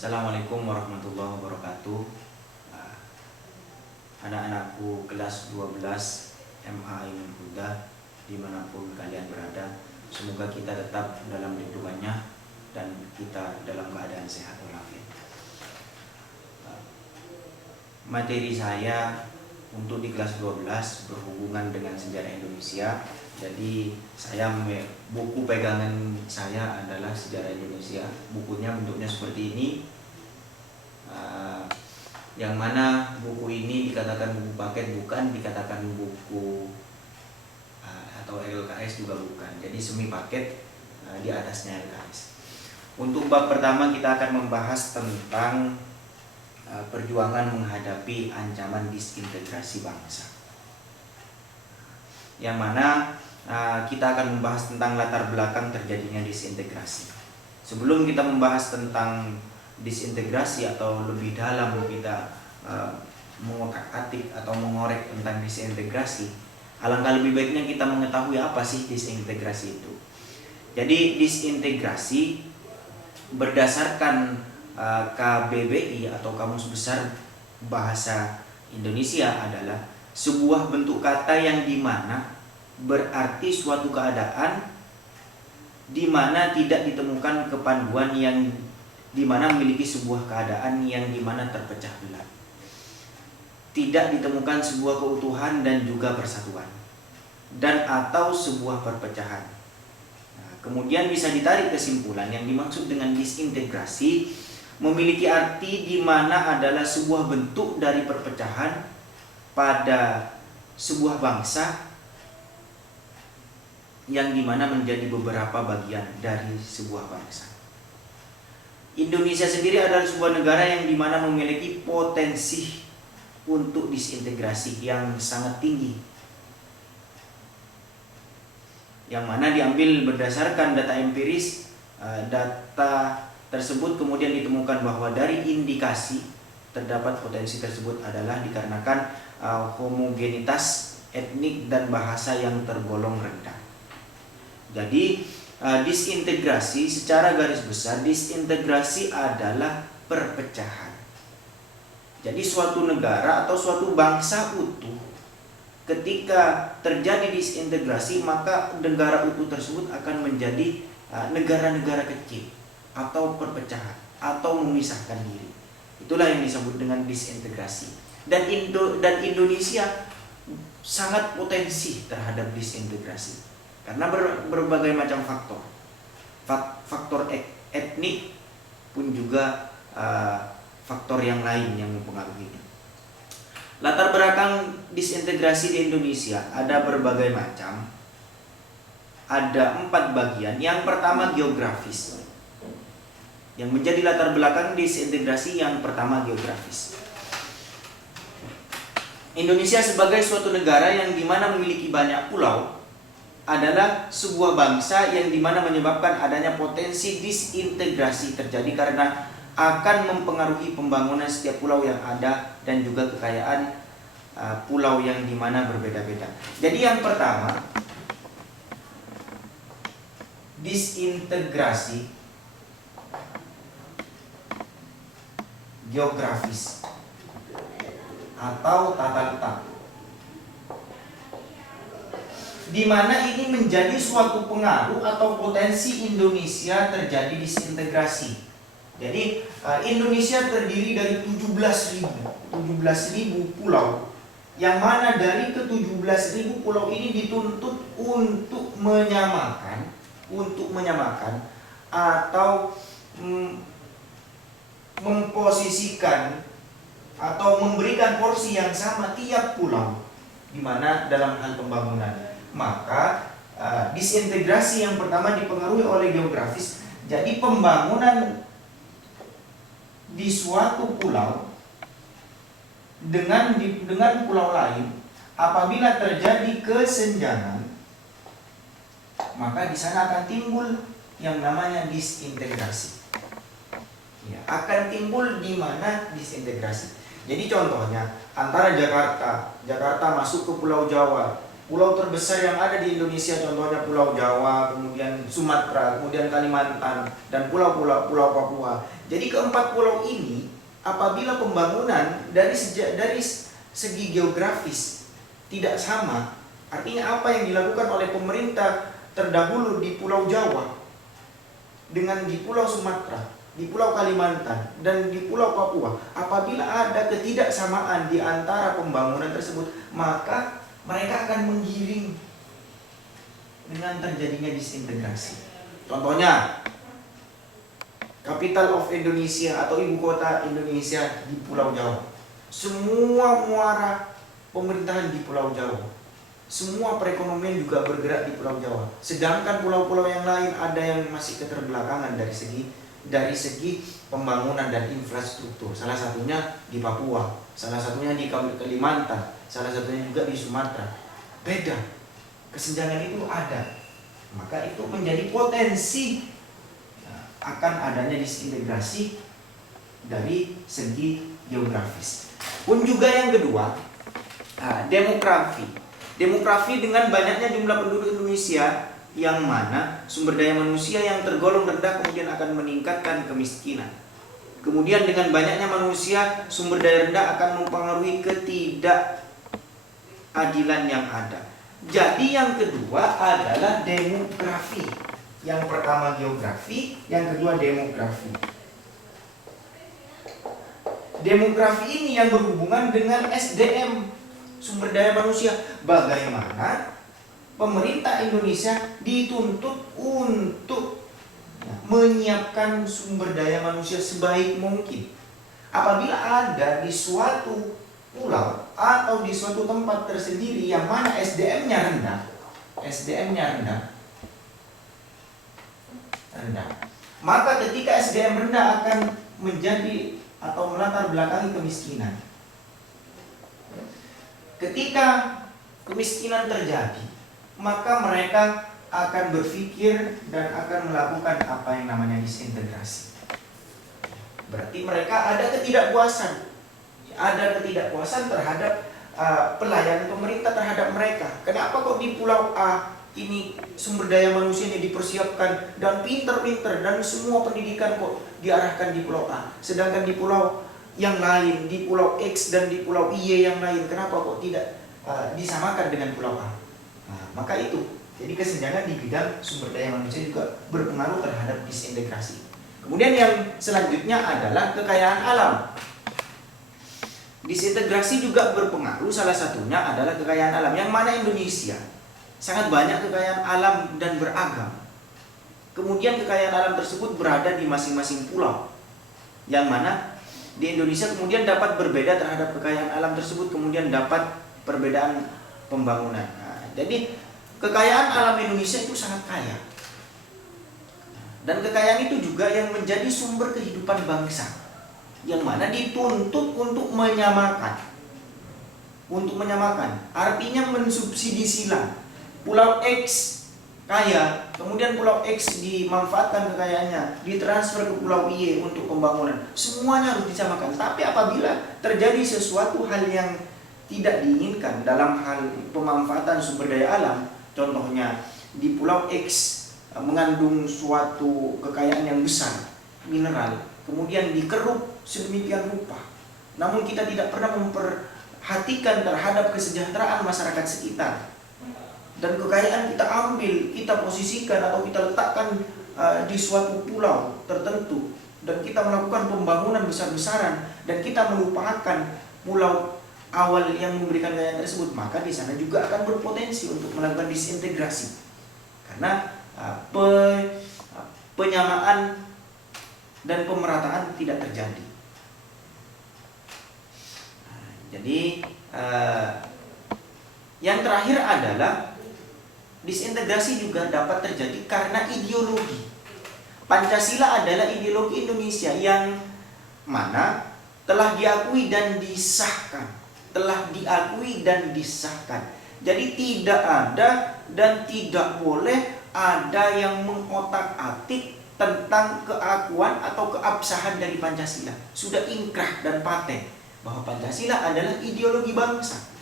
Assalamualaikum warahmatullahi wabarakatuh. Anak-anakku kelas 12 MA Ainul Huda dimanapun kalian berada, semoga kita tetap dalam lindungannya dan kita dalam keadaan sehat walafiat. Materi saya untuk di kelas 12 berhubungan dengan sejarah Indonesia. Jadi buku pegangan saya adalah sejarah Indonesia. Bukunya bentuknya seperti ini, yang mana buku ini dikatakan buku paket, bukan dikatakan buku atau LKS juga bukan. Jadi semi paket, di atasnya LKS. Untuk bab pertama kita akan membahas tentang perjuangan menghadapi ancaman disintegrasi bangsa, yang mana kita akan membahas tentang latar belakang terjadinya disintegrasi. Sebelum kita membahas tentang disintegrasi atau lebih dalam kita mengotak-atik atau mengorek tentang disintegrasi, alangkah lebih baiknya kita mengetahui apa sih disintegrasi itu. Jadi disintegrasi berdasarkan KBBI atau Kamus Besar Bahasa Indonesia adalah sebuah bentuk kata yang dimana berarti suatu keadaan di mana tidak ditemukan kepanduan, yang dimana memiliki sebuah keadaan yang dimana terpecah belah, tidak ditemukan sebuah keutuhan dan juga persatuan, dan atau sebuah perpecahan. Kemudian bisa ditarik kesimpulan yang dimaksud dengan disintegrasi memiliki arti di mana adalah sebuah bentuk dari perpecahan pada sebuah bangsa yang dimana menjadi beberapa bagian dari sebuah bangsa. Indonesia sendiri adalah sebuah negara yang dimana memiliki potensi untuk disintegrasi yang sangat tinggi, yang mana diambil berdasarkan data empiris. Data tersebut kemudian ditemukan bahwa dari indikasi terdapat potensi tersebut adalah dikarenakan homogenitas etnik dan bahasa yang tergolong rendah. Jadi disintegrasi secara garis besar, disintegrasi adalah perpecahan. Jadi suatu negara atau suatu bangsa utuh, ketika terjadi disintegrasi, maka negara utuh tersebut akan menjadi negara-negara kecil atau perpecahan atau memisahkan diri. Itulah yang disebut dengan disintegrasi. Dan Indonesia sangat potensi terhadap disintegrasi karena berbagai macam faktor etnik pun juga faktor yang lain yang mempengaruhinya. Latar belakang disintegrasi di Indonesia ada berbagai macam. Ada 4 bagian. Yang pertama geografis. Yang menjadi latar belakang disintegrasi yang pertama geografis. Indonesia sebagai suatu negara yang dimana memiliki banyak pulau adalah sebuah bangsa yang dimana menyebabkan adanya potensi disintegrasi terjadi karena akan mempengaruhi pembangunan setiap pulau yang ada dan juga kekayaan pulau yang dimana berbeda-beda. Jadi yang pertama, disintegrasi geografis atau tata letak, di mana ini menjadi suatu pengaruh atau potensi Indonesia terjadi disintegrasi. Jadi Indonesia terdiri dari 17.000 pulau, yang mana dari ke-17.000 pulau ini dituntut untuk menyamakan atau memposisikan atau memberikan porsi yang sama tiap pulau, di mana dalam hal pembangunan. Maka disintegrasi yang pertama dipengaruhi oleh geografis. Jadi pembangunan di suatu pulau dengan pulau lain, apabila terjadi kesenjangan, maka di sana akan timbul yang namanya disintegrasi. Ya, akan timbul di mana disintegrasi. Jadi contohnya antara Jakarta masuk ke Pulau Jawa, Pulau terbesar yang ada di Indonesia contohnya Pulau Jawa, kemudian Sumatera, kemudian Kalimantan, dan Pulau Papua. Jadi keempat pulau ini apabila pembangunan dari segi geografis tidak sama, artinya apa yang dilakukan oleh pemerintah terdahulu di Pulau Jawa dengan di Pulau Sumatera, di Pulau Kalimantan, dan di Pulau Papua, apabila ada ketidaksamaan di antara pembangunan tersebut, maka mereka akan menggiring dengan terjadinya disintegrasi. Contohnya, capital of Indonesia atau ibu kota Indonesia di Pulau Jawa. Semua muara pemerintahan di Pulau Jawa. Semua perekonomian juga bergerak di Pulau Jawa. Sedangkan pulau-pulau yang lain ada yang masih keterbelakangan dari segi pembangunan dan infrastruktur. Salah satunya di Papua, salah satunya di Kalimantan, salah satunya juga di Sumatera. Beda, kesenjangan itu ada. Maka itu menjadi potensi akan adanya disintegrasi dari segi geografis. Pun juga yang kedua, demografi. Demografi dengan banyaknya jumlah penduduk Indonesia, yang mana sumber daya manusia yang tergolong rendah kemudian akan meningkatkan kemiskinan. Kemudian dengan banyaknya manusia, sumber daya rendah akan mempengaruhi ketidakadilan yang ada. Jadi yang kedua adalah demografi. Yang pertama geografi, yang kedua demografi. Demografi ini yang berhubungan dengan SDM, sumber daya manusia. Bagaimana pemerintah Indonesia dituntut untuk menyiapkan sumber daya manusia sebaik mungkin. Apabila ada di suatu pulau atau di suatu tempat tersendiri yang mana SDM-nya rendah, maka ketika SDM rendah akan menjadi atau melatar belakangi kemiskinan. Ketika kemiskinan terjadi, maka mereka akan berpikir dan akan melakukan apa yang namanya disintegrasi. Berarti mereka ada ketidakpuasan terhadap pelayanan pemerintah terhadap mereka. Kenapa kok di Pulau A ini sumber daya manusianya dipersiapkan dan pinter-pinter dan semua pendidikan kok diarahkan di Pulau A, sedangkan di pulau yang lain, di Pulau X dan di Pulau Y yang lain, kenapa kok tidak disamakan dengan Pulau A? Nah, maka itu, jadi kesenjangan di bidang sumber daya manusia juga berpengaruh terhadap disintegrasi. Kemudian yang selanjutnya adalah kekayaan alam. Disintegrasi juga berpengaruh, salah satunya adalah kekayaan alam, yang mana Indonesia sangat banyak kekayaan alam dan beragam. Kemudian kekayaan alam tersebut berada di masing-masing pulau, yang mana di Indonesia kemudian dapat berbeda terhadap kekayaan alam tersebut, kemudian dapat perbedaan pembangunan. Nah, jadi kekayaan alam Indonesia itu sangat kaya, dan kekayaan itu juga yang menjadi sumber kehidupan bangsa, yang mana dituntut untuk menyamakan, artinya mensubsidi silang. Pulau X kaya, kemudian Pulau X dimanfaatkan kekayaannya, ditransfer ke Pulau Y untuk pembangunan. Semuanya harus disamakan. Tapi apabila terjadi sesuatu hal yang tidak diinginkan dalam hal pemanfaatan sumber daya alam, contohnya di Pulau X mengandung suatu kekayaan yang besar, mineral, kemudian dikeruk sedemikian rupa, namun kita tidak pernah memperhatikan terhadap kesejahteraan masyarakat sekitar, dan kekayaan kita ambil, kita posisikan atau kita letakkan di suatu pulau tertentu, dan kita melakukan pembangunan besar-besaran, dan kita melupakan pulau awal yang memberikan kekayaan tersebut, maka di sana juga akan berpotensi untuk melakukan disintegrasi, karena penyamaan dan pemerataan tidak terjadi. Jadi yang terakhir adalah disintegrasi juga dapat terjadi karena ideologi. Pancasila adalah ideologi Indonesia yang mana telah diakui dan disahkan. Jadi tidak ada dan tidak boleh ada yang mengotak-atik tentang keakuan atau keabsahan dari Pancasila. Sudah inkrah dan paten bahwa Pancasila adalah ideologi bangsa.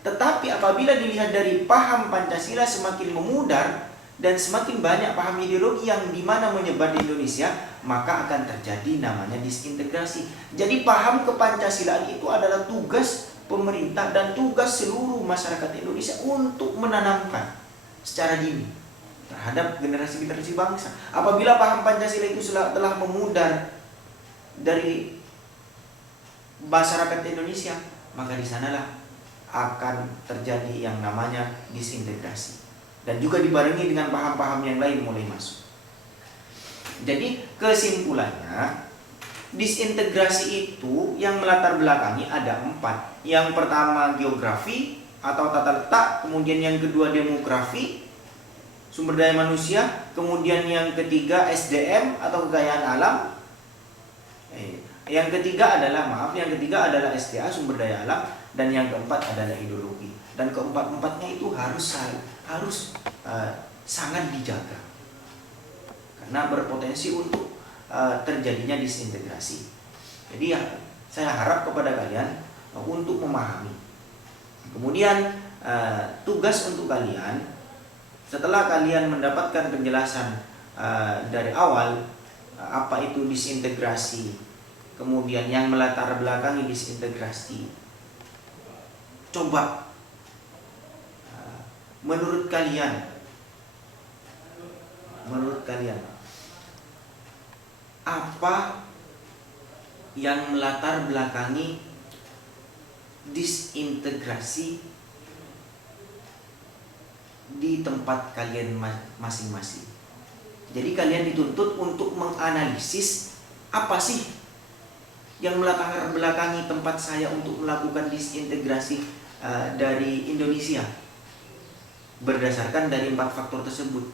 Tetapi apabila dilihat dari paham Pancasila semakin memudar dan semakin banyak paham ideologi yang dimana menyebar di Indonesia, maka akan terjadi namanya disintegrasi. Jadi paham kepancasilaan itu adalah tugas pemerintah dan tugas seluruh masyarakat Indonesia untuk menanamkan secara dini terhadap generasi-generasi bangsa. Apabila paham Pancasila itu telah memudar dari masyarakat Indonesia, maka di sanalah akan terjadi yang namanya disintegrasi. Dan juga dibarengi dengan paham-paham yang lain mulai masuk. Jadi kesimpulannya, disintegrasi itu yang melatar belakangi ada 4. Yang pertama geografi atau tata letak, kemudian yang kedua demografi, sumber daya manusia, kemudian yang ketiga SDM atau kekayaan alam, yang ketiga adalah SDA, sumber daya alam, dan yang keempat adalah ideologi. Dan keempat-empatnya itu harus sangat dijaga karena berpotensi untuk terjadinya disintegrasi. Jadi ya, saya harap kepada kalian untuk memahami. Kemudian tugas untuk kalian setelah kalian mendapatkan penjelasan dari awal apa itu disintegrasi, kemudian yang melatar belakangi disintegrasi, coba menurut kalian apa yang melatar belakangi disintegrasi di tempat kalian masing-masing. Jadi kalian dituntut untuk menganalisis apa sih yang melatar belakangi tempat saya untuk melakukan disintegrasi dari Indonesia berdasarkan dari 4 faktor tersebut.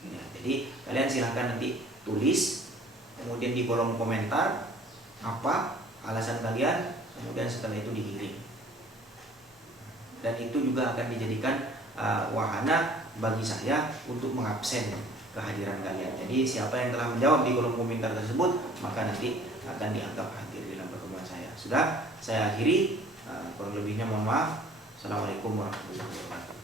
Ya, jadi kalian silahkan nanti tulis, kemudian di kolom komentar apa alasan kalian, kemudian setelah itu dikirim. Dan itu juga akan dijadikan wahana bagi saya untuk mengabsen kehadiran kalian. Jadi siapa yang telah menjawab di kolom komentar tersebut, maka nanti akan dianggap hadir dalam pertemuan saya. Sudah, saya akhiri. Kurang lebihnya mohon maaf. Assalamualaikum warahmatullahi wabarakatuh.